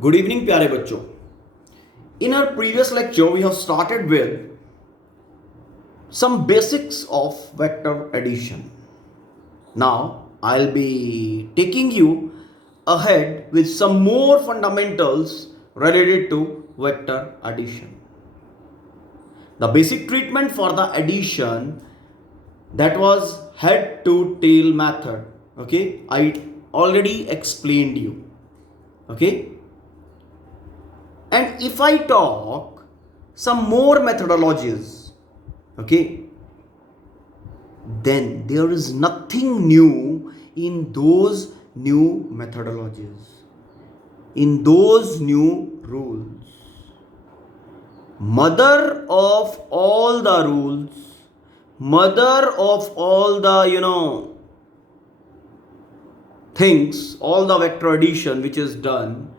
Good evening, प्यारे बच्चों. In our previous lecture, we have started with some basics of vector addition. Now, I'll be taking you ahead with some more fundamentals related to vector addition. The basic treatment for the addition, that was head to tail method. Okay, I already explained you. Okay. And if I talk some more methodologies, okay, then there is nothing new in those new methodologies, in those new rules. Mother of all the rules, mother of all the things, all the vector addition which is done,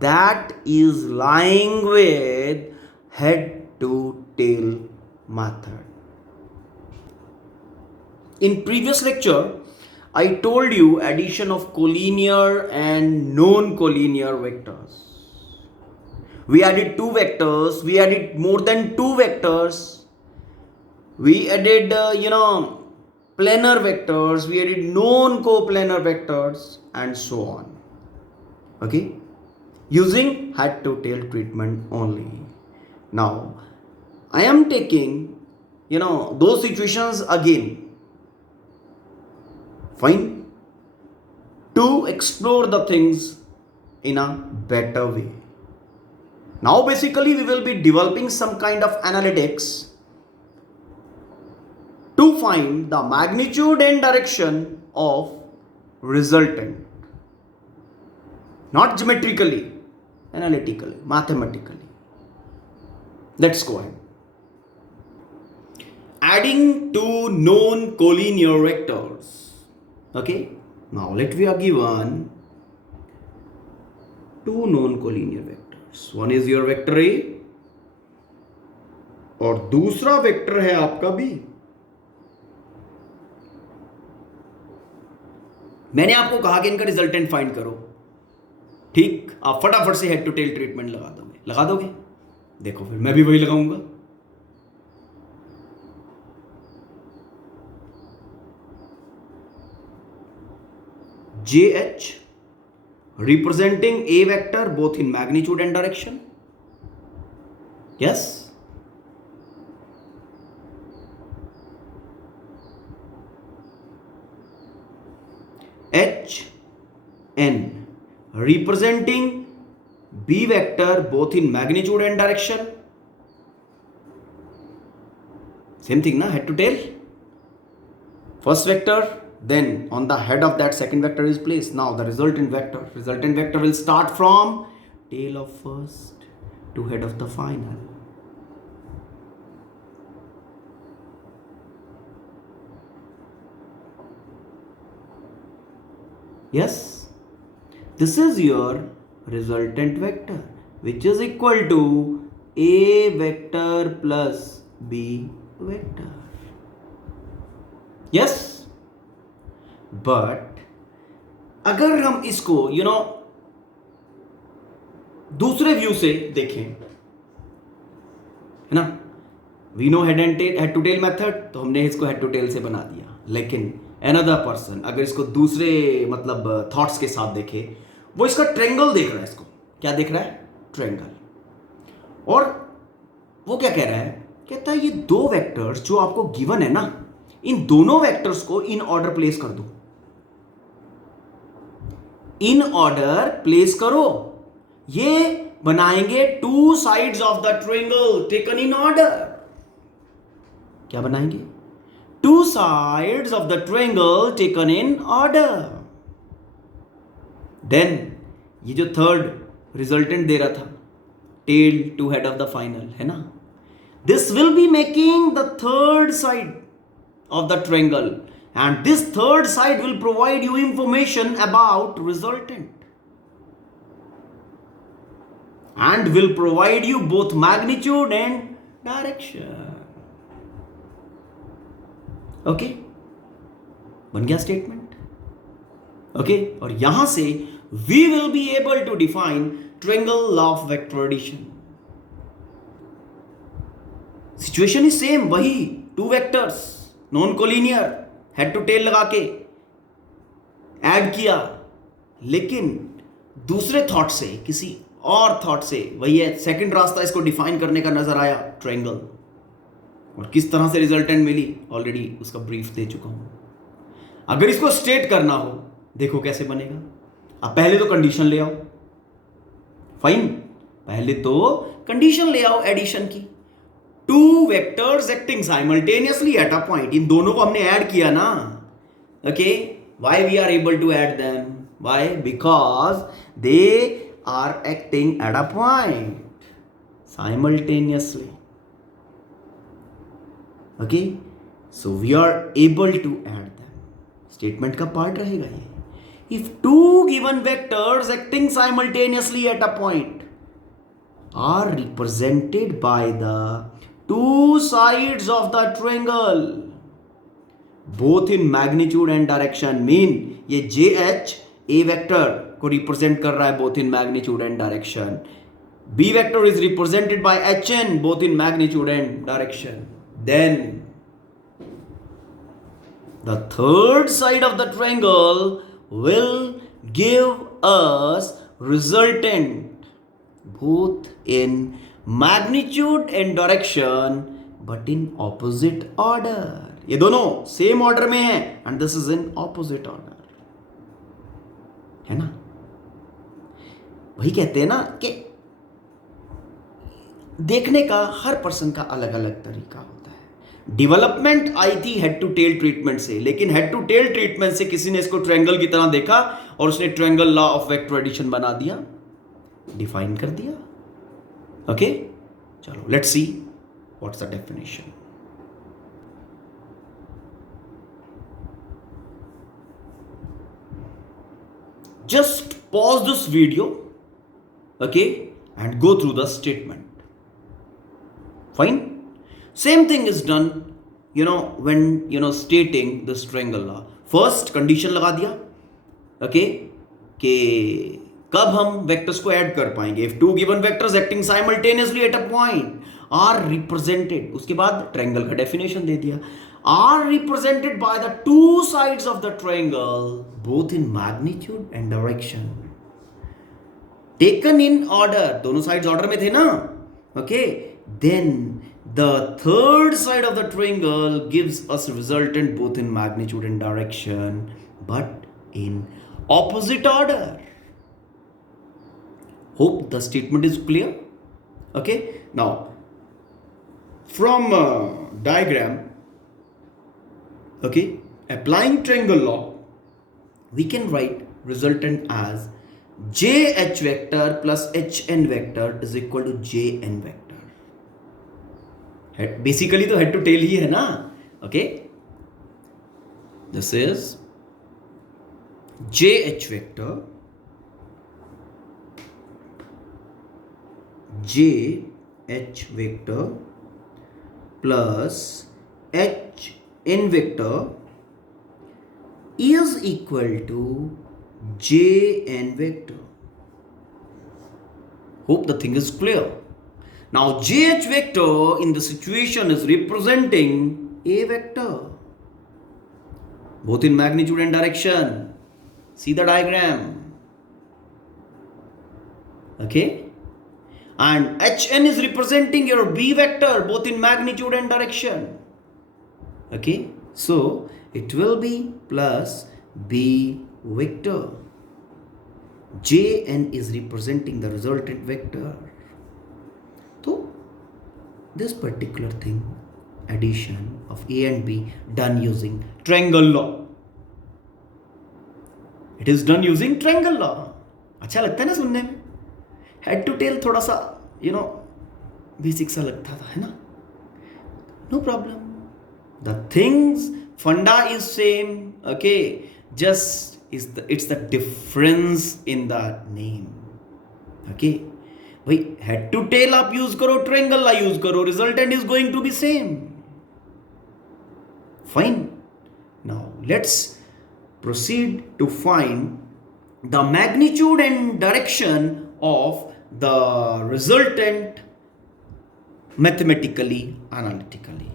that is lying with head to tail method. In previous lecture, I told you addition of collinear and non-collinear vectors. We added two vectors, we added more than two vectors, we added planar vectors, we added non-coplanar vectors, and so on. Okay, using head to tail treatment only. Now I am taking those situations again, fine, to explore the things in a better way. Now basically we will be developing some kind of analytics to find the magnitude and direction of resultant, not geometrically, analytically, mathematically. Let's go ahead. Adding two known collinear vectors. Okay, now let we are given two known collinear vectors. One is your vector A और दूसरा vector है आपका B. मैंने आपको कहा कि इनका resultant find करो. ठीक, आप फटाफट से हेड टू टेल ट्रीटमेंट लगा दोगे. देखो फिर मैं भी वही लगाऊंगा. JH representing A vector both in magnitude and direction. Yes. HN representing B vector both in magnitude and direction. Same thing, na? Head to tail. First vector, then on the head of that second vector is placed. Now the resultant vector will start from tail of first to head of the final. Yes, this is your resultant vector, which is equal to A vector plus B vector. Yes, but अगर हम इसको दूसरे view से देखें, है ना, we know head to tail method, तो हमने इसको हेड टू टेल से बना दिया. लेकिन अनदर पर्सन अगर इसको दूसरे थॉट्स के साथ देखे, वो इसका ट्रायंगल देख रहा है. इसको क्या देख रहा है? ट्रायंगल. और वो क्या कह रहा है? कहता है ये दो वेक्टर्स जो आपको गिवन है ना, इन दोनों वेक्टर्स को इन ऑर्डर प्लेस कर दो. इन ऑर्डर प्लेस करो, ये बनाएंगे two sides of the triangle taken in order. क्या बनाएंगे? Two sides of the triangle taken in order. Then ये जो थर्ड रिजल्टेंट दे रहा था, tail to head of the final, है ना, this will be making the third side of the triangle, and this third side will provide you information about resultant and will provide you both magnitude and direction. Okay, बन गया statement. Okay, और यहां से we will be able to define triangle law of vector addition. Situation is same, वही two vectors non collinear head to tail लगा के add किया, लेकिन दूसरे थॉट से, किसी और थॉट से, वही है सेकंड रास्ता इसको डिफाइन करने का नजर आया ट्रायंगल, और किस तरह से रिजल्टेंट मिली ऑलरेडी उसका ब्रीफ दे चुका हूं. अगर इसको स्टेट करना हो, देखो कैसे बनेगा. अब पहले तो कंडीशन ले आओ. फाइन, पहले तो कंडीशन ले आओ एडिशन की. Two vectors acting simultaneously at a point, इन दोनों को हमने ऐड किया ना. Okay, why we are able to add them? Why? Because they are acting at a point simultaneously. Okay, so we are able to add them. Statement का part रहेगा ये. If two given vectors acting simultaneously at a point are represented by the two sides of the triangle, both in magnitude and direction, mean ये JH A vector को represent कर रहा है both in magnitude and direction. B vector is represented by HN both in magnitude and direction. Then the third side of the triangle will give us resultant both in magnitude and direction but in opposite order. ये दोनों same order में है and this is in opposite order, है ना. वही कहते हैं ना कि देखने का हर पर्सन का अलग अलग तरीका होता है. डेवलपमेंट आई थी हेड टू टेल ट्रीटमेंट से, लेकिन हेड टू टेल ट्रीटमेंट से किसी ने इसको ट्रायंगल की तरह देखा और उसने triangle law of vector addition बना दिया, डिफाइन कर दिया. ओके, चलो let's see what's the definition. Just pause this video, okay, and go through the statement. Fine. Same thing is done, when, stating this triangle law. First condition लगा दिया, okay, कि कब हम वेक्टर्स को add कर पाएंगे. If two given vectors acting simultaneously at a point are represented, उसके बाद ट्रायंगल का डेफिनेशन दे दिया. Are represented by the two sides of the triangle both in magnitude and direction. Taken in order, दोनों sides order में थे ना. Okay, then the third side of the triangle gives us resultant both in magnitude and direction but in opposite order. Hope the statement is clear. Okay, now from diagram, okay, applying triangle law, we can write resultant as JH vector plus HN vector is equal to JN vector. Basically तो head to tell ही है ना. Okay, this is JH vector plus HN vector is equal to JN vector. Hope the thing is clear. Now JH vector in the situation is representing A vector both in magnitude and direction. See the diagram. Okay, and HN is representing your B vector both in magnitude and direction. Okay, so it will be plus B vector. JN is representing the resultant vector. This particular thing, addition of A and B, done using triangle law. It is done using triangle law. अच्छा लगता है ना सुनने में. Head to tell थोड़ा सा basic सा लगता था, है ना. No problem. The things funda is same. Okay, just it's the difference in the name. Okay. भाई हेड टू टेल आप यूज करो, ट्रायंगल ला यूज करो, resultant is going to be same. Fine. Now let's proceed to find the magnitude and direction of the resultant mathematically, analytically.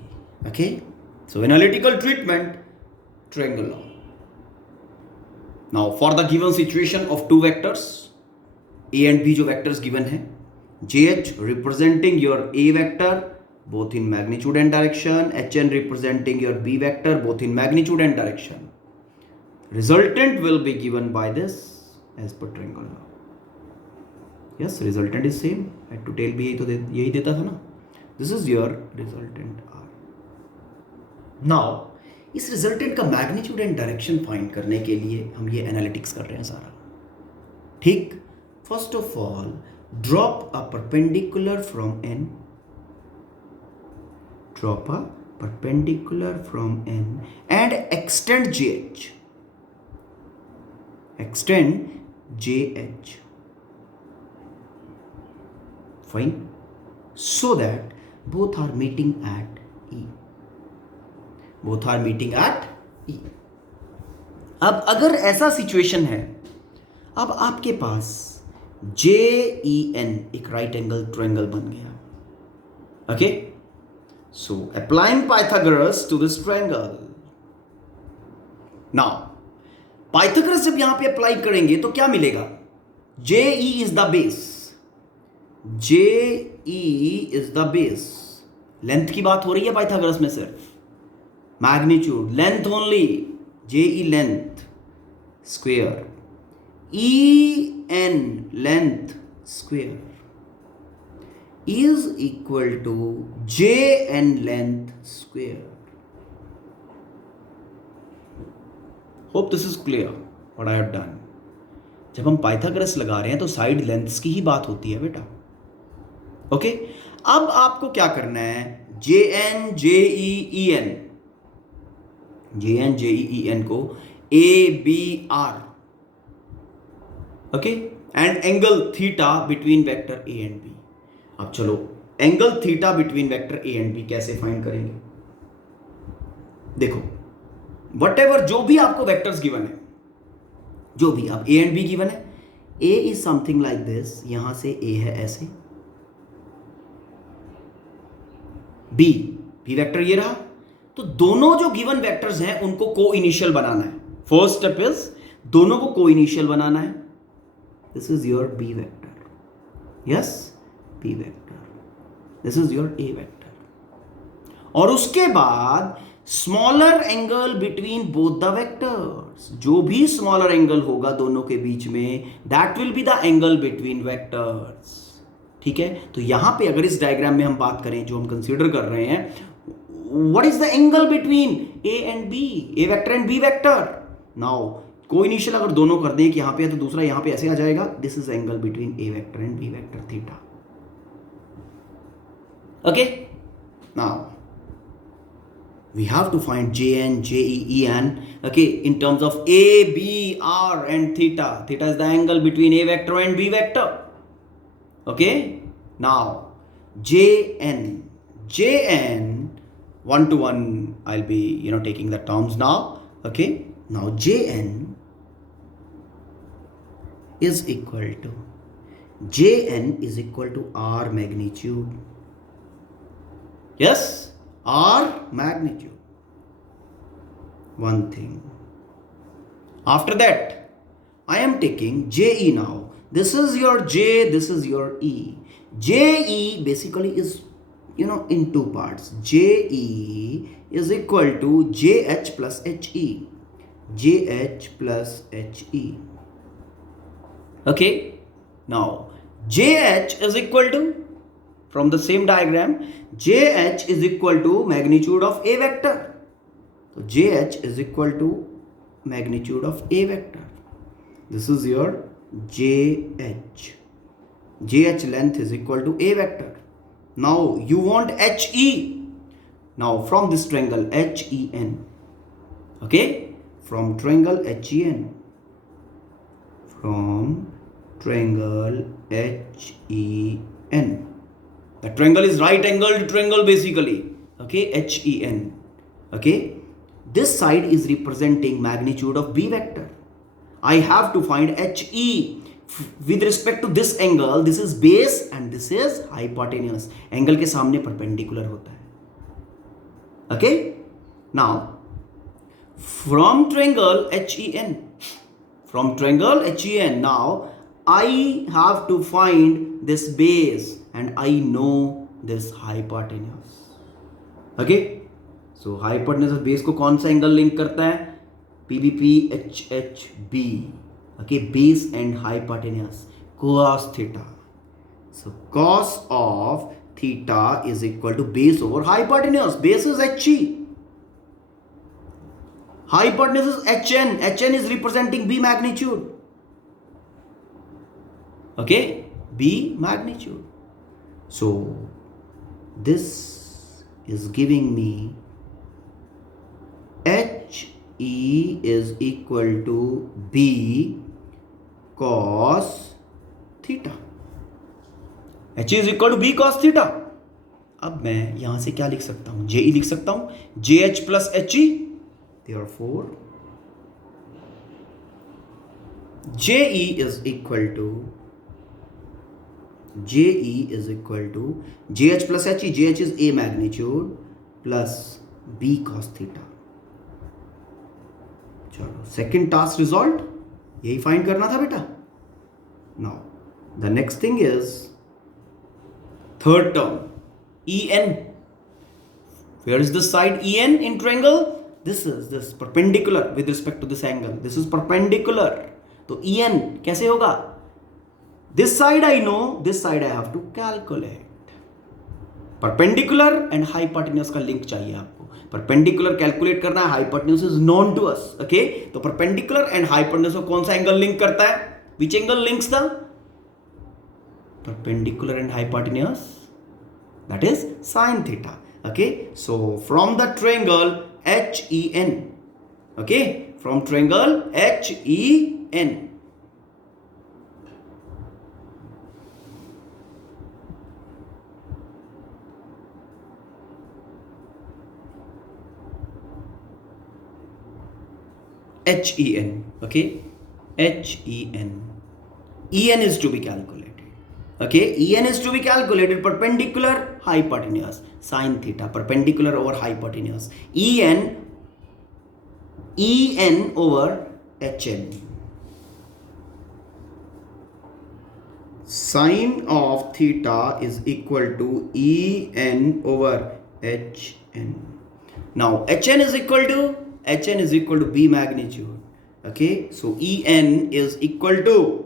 Okay, so analytical treatment, triangle law. Now for the given situation of two vectors a and b, जो vectors given है, jh representing your a vector both in magnitude and direction, hn representing your b vector both in magnitude and direction. Resultant will be given by this as per triangle law. Yes, resultant is same. Head to tail भी यही देता था ना. This is your resultant R. Now इस resultant का magnitude and direction find करने के लिए हम ये एनालिटिक्स कर रहे हैं सारा. ठीक, first of all drop a perpendicular from n, drop a perpendicular from n and extend jh, extend jh, fine, so that both are meeting at E, both are meeting at E. अब अगर ऐसा situation है, अब आपके पास JEN एक right angle triangle बन गया. Okay, so applying Pythagoras to this triangle. Now Pythagoras जब यहां पे अप्लाई करेंगे तो क्या मिलेगा? JE is the base, JE is the base. Length की बात हो रही है पाइथागोरस में, सिर्फ magnitude length only, JE length square, EN length square is equal to JN length square. Hope this is clear what I have done. जब हम Pythagoras लगा रहे हैं तो साइड लेंथ्स की ही बात होती है बेटा. ओके, अब आपको क्या करना है? JN JE EN, JN JE EN को ABR, okay, and angle theta between vector A and B. अब चलो angle theta between vector A and B कैसे फाइंड करेंगे? देखो, वटेवर जो भी आपको वेक्टर्स गिवन है, जो भी आप A एंड B गिवन है, A is something like this, यहां से A है ऐसे, B वेक्टर ये रहा. तो दोनों जो गिवन वेक्टर्स हैं उनको को इनिशियल बनाना है. फर्स्ट स्टेप इज दोनों को को इनिशियल बनाना है. This is your B vector, yes, B vector, this is your A vector. और उसके बाद smaller angle between both the vectors, जो भी स्मॉलर एंगल होगा दोनों के बीच में, that will be the angle between vectors. ठीक है, तो यहां पे अगर इस डायग्राम में हम बात करें, जो हम कंसीडर कर रहे हैं, what is the angle between A and B, A vector and B vector. Now को इनिशियल अगर दोनों कर दें, कि यहां पे है तो दूसरा यहां पे ऐसे आ जाएगा. This is angle between A vector and B vector, theta. Okay, now we have to find JN, JE, EN, okay, in terms of A, B, R and theta. Theta is the angle between A vector and B vector. Okay, now JN, JN, one to one I'll be taking the terms now. Okay, now JN is equal to, JN is equal to R magnitude. Yes, R magnitude. One thing. After that, I am taking JE now. This is your J, this is your E. JE basically is, in two parts. JE is equal to JH plus HE. JH plus HE. Okay. Now, JH is equal to, from the same diagram, JH is equal to magnitude of A vector. So JH is equal to magnitude of A vector. This is your JH. JH length is equal to A vector. Now you want HE. Now from this triangle HEN. Okay? From triangle HEN. From triangle HEN. The triangle is right angled triangle basically. Okay, HEN. Okay, this side is representing magnitude of B vector. I have to find HE. With respect to this angle, this is base and this is hypotenuse. Angle के सामने perpendicular होता है. Okay? Now, from triangle HEN, now I have to find this base and I know this hypotenuse. Okay? So hypotenuse base को कौन सा angle link करता है? PBP HHB. Okay, base and hypotenuse, cos theta. So cos of theta is equal to base over hypotenuse. Base is HE. Hypotenuse is HN. HN is representing B magnitude. Okay, B magnitude. So this is giving me HE is equal to B cos theta. HE is equal to B cos theta. अब मैं यहां से क्या लिख सकता हूं? JE लिख सकता हूं, JH plus HE. Therefore JE is equal to JH plus HE. JH is A magnitude plus B cos theta. चलो, second task result यही फाइंड करना था बेटा. Now the next thing is third term, EN. Where is this side EN in triangle? This is this perpendicular with respect to this angle. This is perpendicular. तो EN कैसे होगा? This side I know, this side I have to calculate. Perpendicular and hypotenuse का link चाहिए आपको. Perpendicular calculate करना है, hypotenuse is known to us. Okay, तो perpendicular and hypotenuse को कौन सा एंगल लिंक करता है? Which angle links the perpendicular and hypotenuse? That is sin theta. Okay, so from the triangle HEN, okay, from triangle HEN, HEN, okay, HEN, EN is to be calculated. Okay, EN is to be calculated, perpendicular hypotenuse, sin theta, perpendicular over hypotenuse, EN over HN. Sin of theta is equal to EN over HN. Now HN is equal to B magnitude. Okay, so EN is equal to,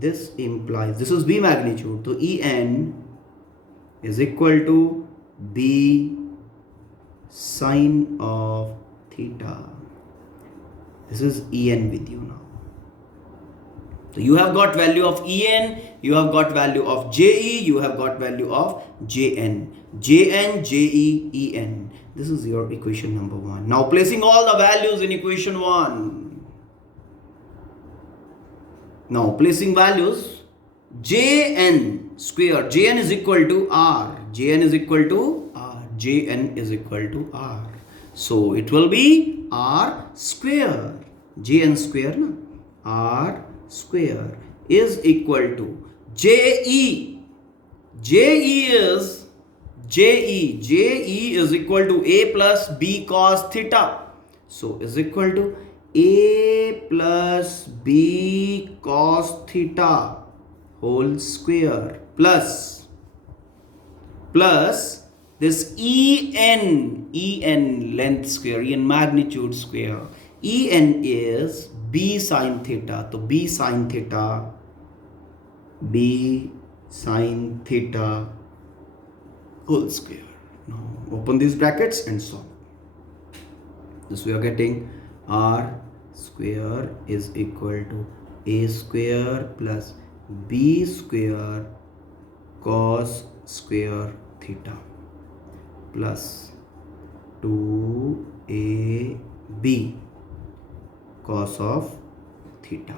this implies this is B magnitude, so EN is equal to B sin of theta. This is EN with you now. So you have got value of EN, you have got value of JE, you have got value of JN, JE, EN. This is your equation number 1. Now placing all the values in equation 1. Now placing values, Jn square, Jn is equal to R, Jn is equal to R, Jn is equal to R. So it will be R square, Jn square na, R square is equal to JE. JE is equal to A plus B cos theta. So is equal to A plus B cos theta whole square plus this EN length square, EN magnitude square. EN is B sin theta. So B sin theta whole square. Now open these brackets and solve. This we are getting R square is equal to A square plus B square cos square theta plus 2AB cos of theta.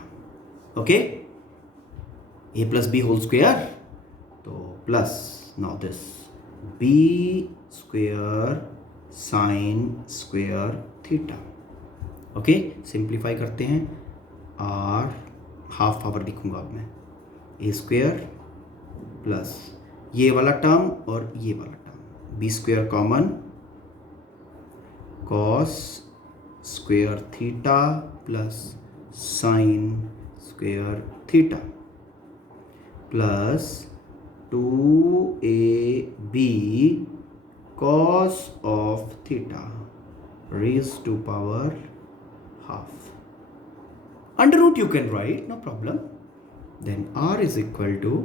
Okay, A plus B whole square, so plus now this B square sin square theta. Okay, simplify करते हैं. Are half power लिखूंगा अब मैं, ए square plus ये वाला term और ये वाला term, b square common, cos square theta plus sine square theta plus 2ab cos of theta raised to power half. Under root you can write, no problem. Then r is equal to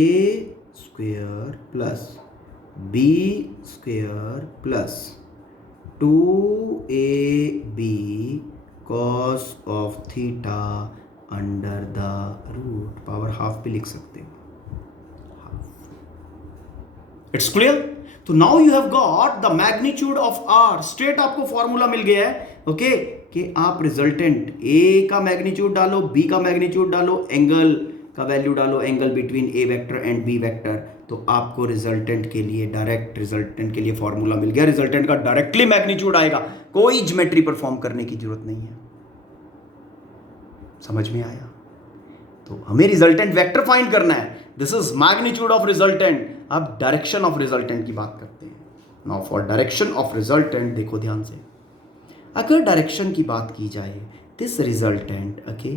a square plus b square plus 2ab cos of theta under the root, power half भी लिख सकते हो, it's clear. तो now you have got the magnitude of R. Straight आपको formula मिल गया है, okay, कि आप रिजल्टेंट ए का मैग्नीट्यूड डालो, बी का मैग्नीट्यूड डालो, एंगल का वैल्यू डालो, angle between A vector and B vector, तो आपको रिजल्टेंट के लिए डायरेक्ट रिजल्टेंट के लिए फॉर्मूला मिल गया. रिजल्टेंट का डायरेक्टली मैग्नीट्यूड आएगा, कोई ज्योमेट्री परफॉर्म करने की जरूरत नहीं है. समझ में आया? तो हमें रिजल्टेंट वेक्टर फाइंड करना है. This is magnitude of resultant. अब डायरेक्शन ऑफ रिजल्टेंट की बात करते हैं. Now for direction of resultant देखो ध्यान से. अगर डायरेक्शन की बात की जाए, this resultant, okay,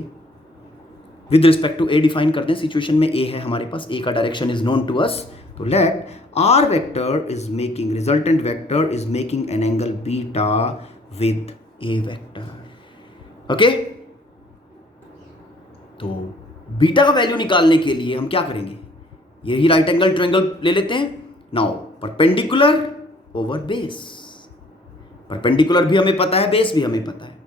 with respect to A define करते हैं. सिचुएशन में ए है हमारे पास, ए का direction is known to us. तो let R vector is making, resultant vector is making an angle beta with A vector. Okay, तो beta का वैल्यू निकालने के लिए हम क्या करेंगे, यही राइट एंगल ट्रायंगल ले लेते हैं. Now perpendicular over base, perpendicular भी हमें पता है, बेस भी हमें पता है.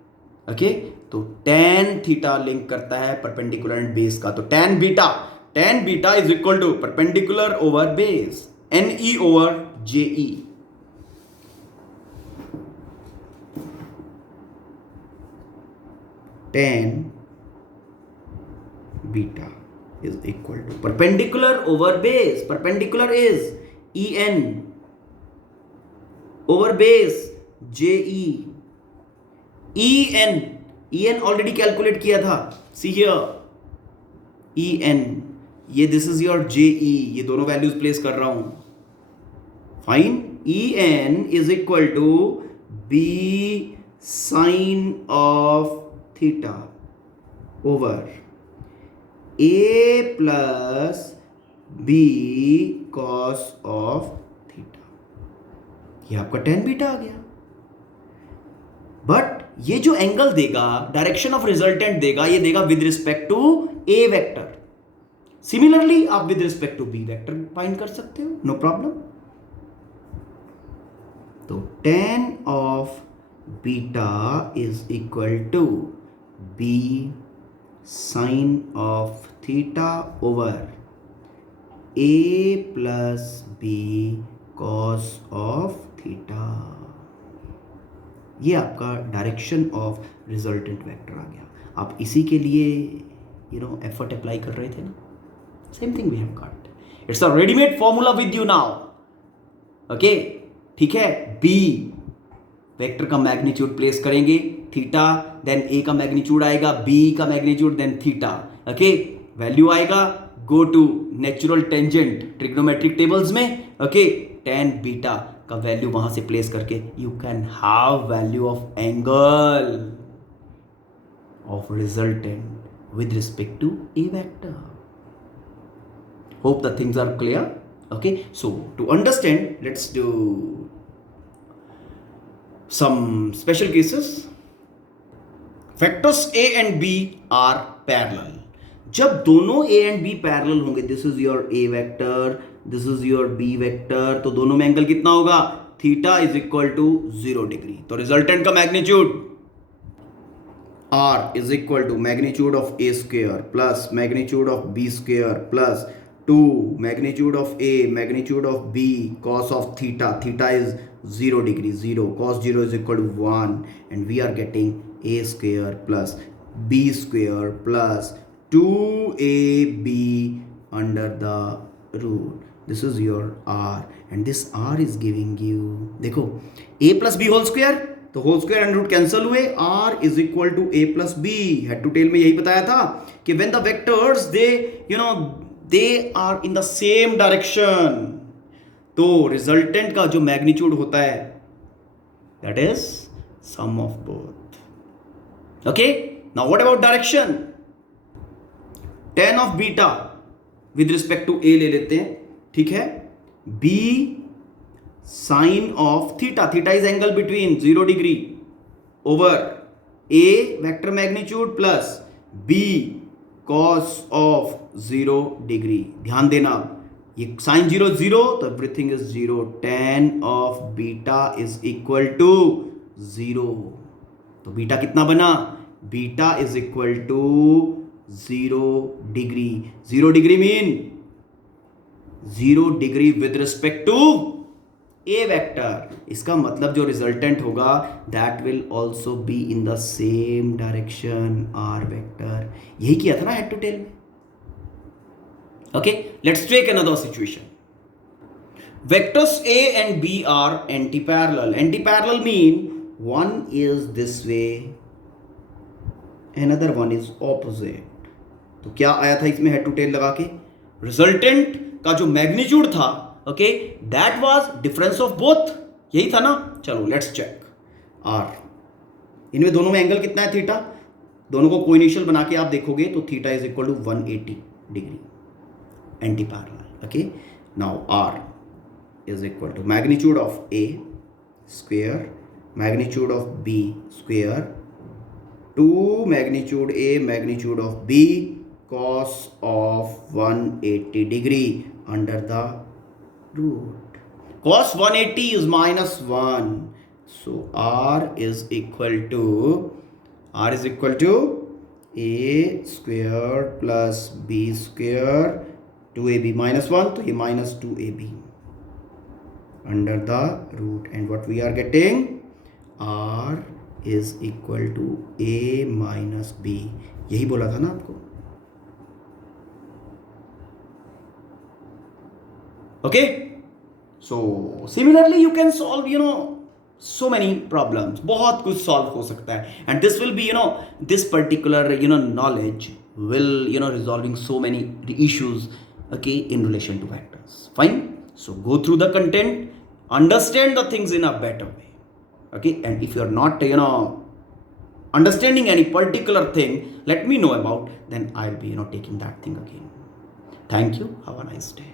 ओके, तो tan थीटा लिंक करता है परपेंडिकुलर एंड बेस का. तो tan beta is equal to perpendicular over base, NE over JE. tan beta is equal to perpendicular over base. Perpendicular is EN over base JE. EN already calculate किया था. See here, EN, ये this is your JE, ये दोनों values place कर रहा हूं. Fine. EN is equal to B sin of theta over A plus B cos of theta. ये आपका tan बीटा आ गया. बट ये जो एंगल देगा, डायरेक्शन ऑफ रिजल्टेंट देगा, ये देगा with respect to A vector. Similarly आप with respect to B vector find कर सकते हो, नो प्रॉब्लम. तो tan of beta is equal to B sin of theta over A plus B cos of theta. ये आपका direction of resultant vector आ गया. आप इसी के लिए एफर्ट अप्लाई कर रहे थे ना. Same thing we have got. It's a readymade formula with you now. Okay, ठीक है. बी वेक्टर का मैग्नीट्यूड प्लेस करेंगे, थीटा, देन ए का मैग्नीट्यूड आएगा, बी का magnitude, then theta. Okay, value आएगा, go to natural tangent trigonometric tables में. Okay, tan beta का वैल्यू वहां से प्लेस करके you can have value of angle of resultant with respect to A vector. Hope the things are clear. Okay, so to understand, let's do some special cases. Vectors A and B are parallel. जब दोनों A and B parallel होंगे, this is your A vector, this is your B vector, तो दोनों में angle कितना होगा, theta is equal to 0 degree. तो resultant का magnitude R is equal to magnitude of A square plus magnitude of B square plus 2 magnitude of A magnitude of B cos of theta. Theta is 0 degree, 0, cos 0 is equal to 1, and we are getting A square plus B square plus 2AB under the root. This is your R, and this R is giving you, देखो, A plus B whole square, तो whole square and root cancel हुए, r is equal to a plus B. Head to tail में यही बताया था कि when the vectors they are in the same direction, तो resultant का जो मैग्नीट्यूड होता है that is sum of both. Okay, now what about direction? tan of beta with respect to a ले लेते हैं, ठीक है, b sine of theta, theta is angle between 0 degree over a vector magnitude plus b cos of 0 degree. ध्यान देना, ये sine 0 0 तो everything is 0, tan of beta is equal to 0। तो बीटा कितना बना? Beta is equal to 0 degree. 0 degree mean 0 degree with respect to A vector. इसका मतलब जो रिजल्टेंट होगा that will also be in the same direction are vector. यही किया था ना हेड टू टेल में। Okay, let's take another situation. Vectors a and b are anti-parallel. Anti-parallel mean one is this way, another one is opposite. तो क्या आया था इसमें हेड टू टेल लगा के? रिजल्टेंट का जो मैग्नीट्यूड था, okay, that vas deferens of both. यही था ना? चलो लेट्स चेक। आर, इनमें दोनों में एंगल कितना है? थीटा। दोनों को कोइनिशियल बना के आप देखोगे तो theta is equal to 180 degree, anti parallel. Okay, now R is equal to magnitude of A square magnitude of B square 2 magnitude A magnitude of B cos of 180 degree under the root. Cos 180 is minus 1. So R is equal to A square plus B square 2AB minus 1. तो ये minus 2AB under the root. And what we are getting? R is equal to A minus B. यही बोला था ना आपको? Okay, so similarly you can solve so many problems. बहुत कुछ solve हो सकता है, and this will be this particular knowledge will resolving so many issues, okay, in relation to vectors. Fine, so go through the content, understand the things in a better way, okay, and if you are not understanding any particular thing, let me know about, then I'll be taking that thing again. Thank you, have a nice day.